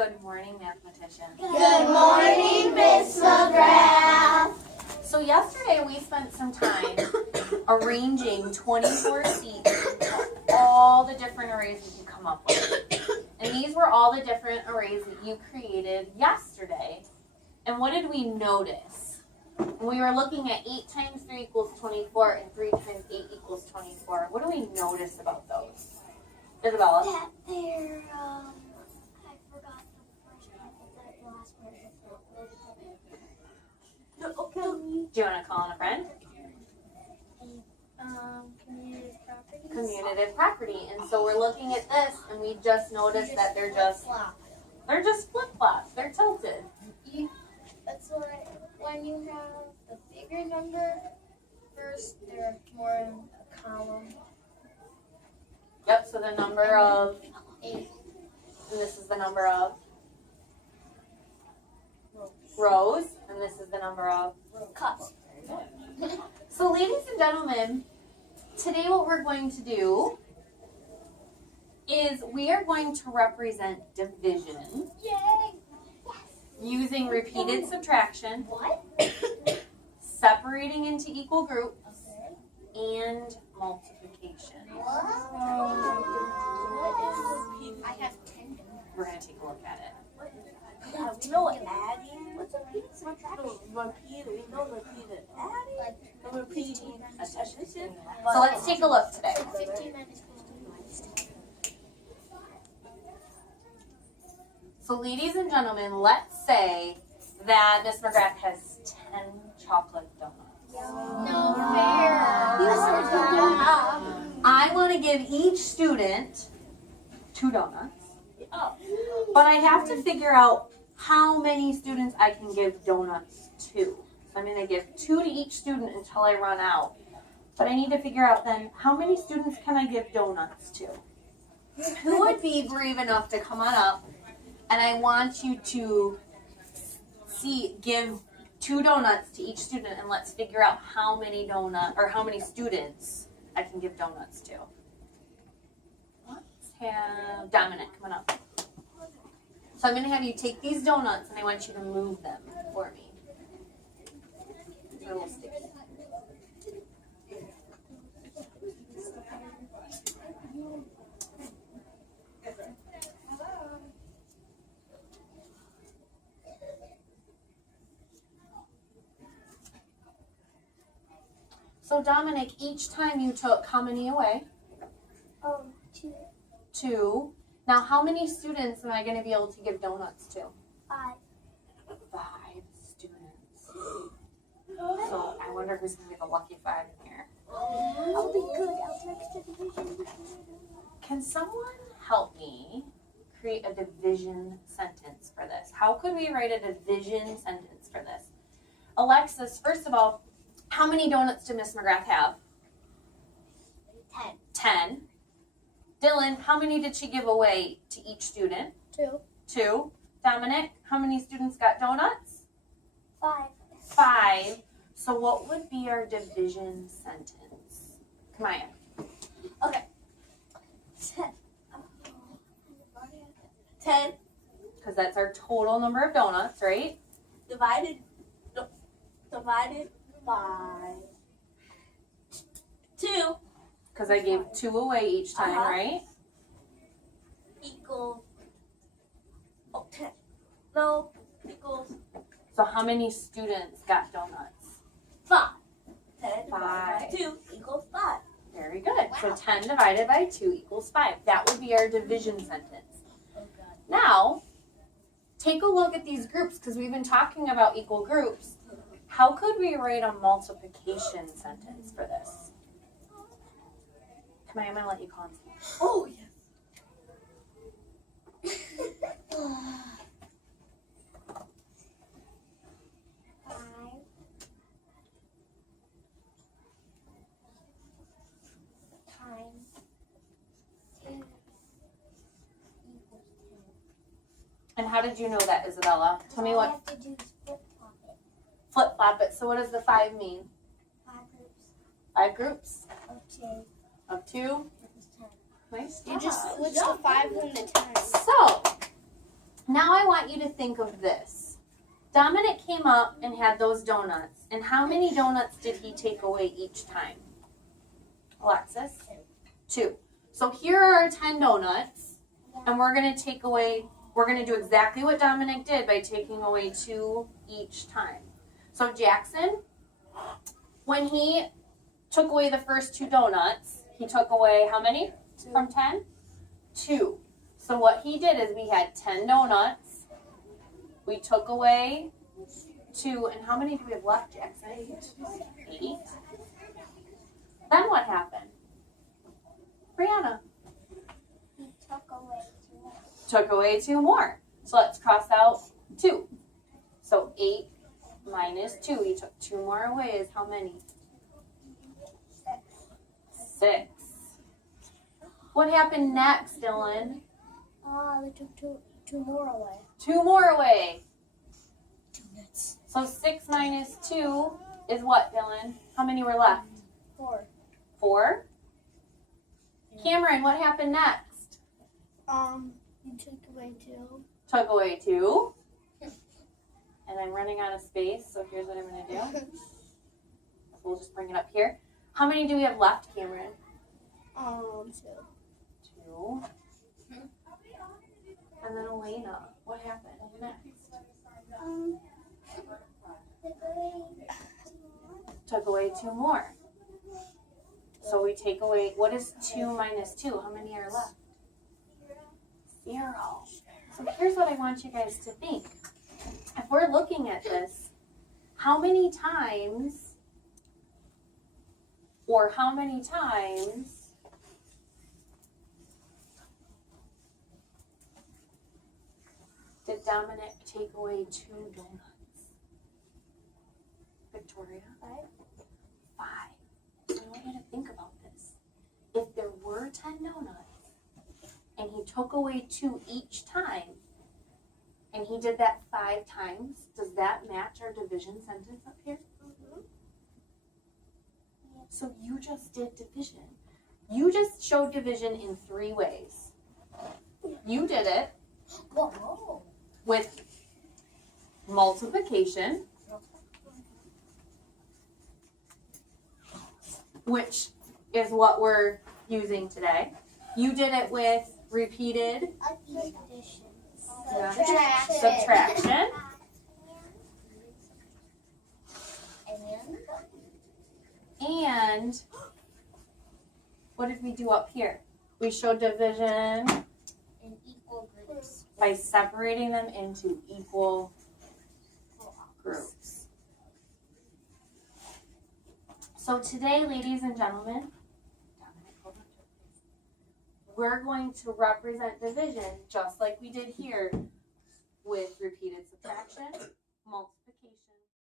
Good morning, mathematician. Good morning, Miss McGrath. So yesterday we spent some time arranging 24 seats into all the different arrays we could come up with. And these were all the different arrays that you created yesterday. And what did we notice? We were looking at 8 times 3 equals 24 and 3 times 8 equals 24. What do we notice about those? Isabella? That they're, I forgot the first part, but the last part. Do you want to call on a friend? Commutative property. Commutative property. And so we're looking at this and we just noticed that they're just flip-flops. They're tilted. That's why when you have the bigger number, first they're more in a column. Yep, so the number of 8. and this is the number of rows, and this is the number of Cups. So ladies and gentlemen, today what we're going to do is we are going to represent division Yay! using repeated subtraction, What? separating into equal groups, and multiplication. I have 10. We're going to take a look at it. We know what adding. What's repeated subtraction? We know repeated adding. Repeating addition. So let's take a look today. 15 minus 15 minus 10. So ladies and gentlemen, let's say that Miss McGrath has 10 chocolate donuts. No fair. I want to give each student 2 donuts, Oh. but I have to figure out how many students I can give donuts to. So I'm going to give 2 to each student until I run out. But I need to figure out then, how many students can I give donuts to? Who would be brave enough to come on up? And I want you to give 2 donuts to each student, and let's figure out how many students I can give donuts to. Let's have Dominic come on up. So I'm going to have you take these donuts, and I want you to move them for me. They're a little sticky. So Dominic, each time you took how many away? 2, 2. Now how many students am I going to be able to give donuts to? 5. 5 students. So I wonder who's going to be the lucky 5 in here. I'll be good. I'll text the division. Can someone help me create a division sentence for this? How could we write a division sentence for this? Alexis, first of all, how many donuts did Miss McGrath have? 10. 10. Dylan, how many did she give away to each student? 2. 2. Dominic, how many students got donuts? 5. 5. So what would be our division sentence? Kamaya. Okay. 10. 10 Because that's our total number of donuts, right? divided by 2 Because I gave 2 away each time, right? equals 10. No, equals So how many students got donuts? 5. 10 divided 5. by 2 equals 5. Very good. So 10 divided by 2 equals 5. That would be our division sentence. Now, take a look at these groups because we've been talking about equal groups. How could we write a multiplication sentence for this? Come on, I'm going to let you call him. Oh, yes. 5. Times 2 equals 10. And how did you know that, Isabella? Tell me All I what have to do is flip-flop it. flip-flop it. So what does the 5 mean? 5 groups 5 groups of 2 of 2. equals 10. Nice You just job. switch the 5 and the 10. So, Now I want you to think of this. Dominic came up and had those donuts. And how many donuts did he take away each time? Alexis? 2. So here are our 10 donuts. And we're going to do exactly what Dominic did by taking away 2 each time. So Jackson, when he took away the first 2 donuts, he took away how many from 10? 2. So what he did is we had 10 donuts. We took away 2. And how many do we have left, Jackson? 8. Then what happened? Brianna. He took away 2 more. Took away 2 more. So let's cross out 2. So 8 minus 2. He took 2 more away is how many? 6. What happened next, Dylan? They took two more away. 2 more away. So 6 minus 2 is what, Dylan? How many were left? 4. 4. Cameron, what happened next? You took away 2. Took away 2. And I'm running out of space, so here's what I'm going to do. We'll just bring it up here. How many do we have left, Cameron? 2. 2. And then Elena, what happened next? Took away 2 more. So we take away, what is 2 minus 2? How many are left? 0. So here's what I want you guys to think. If we're looking at this, how many times did Dominic take away 2 donuts? Victoria? 5. So I want you to think about this. If there were 10 donuts and he took away 2 each time, and he did that 5 times, does that match our division sentence up here? Mm-hmm. So you just did division. You just showed division in 3 ways. You did it Whoa. with multiplication, which is what we're using today. You did it with repeated Addition. subtraction, and what did we do up here? We showed division In equal groups. by separating them into equal groups. So today, ladies and gentlemen, we're going to represent division just like we did here with repeated subtraction, multiplication,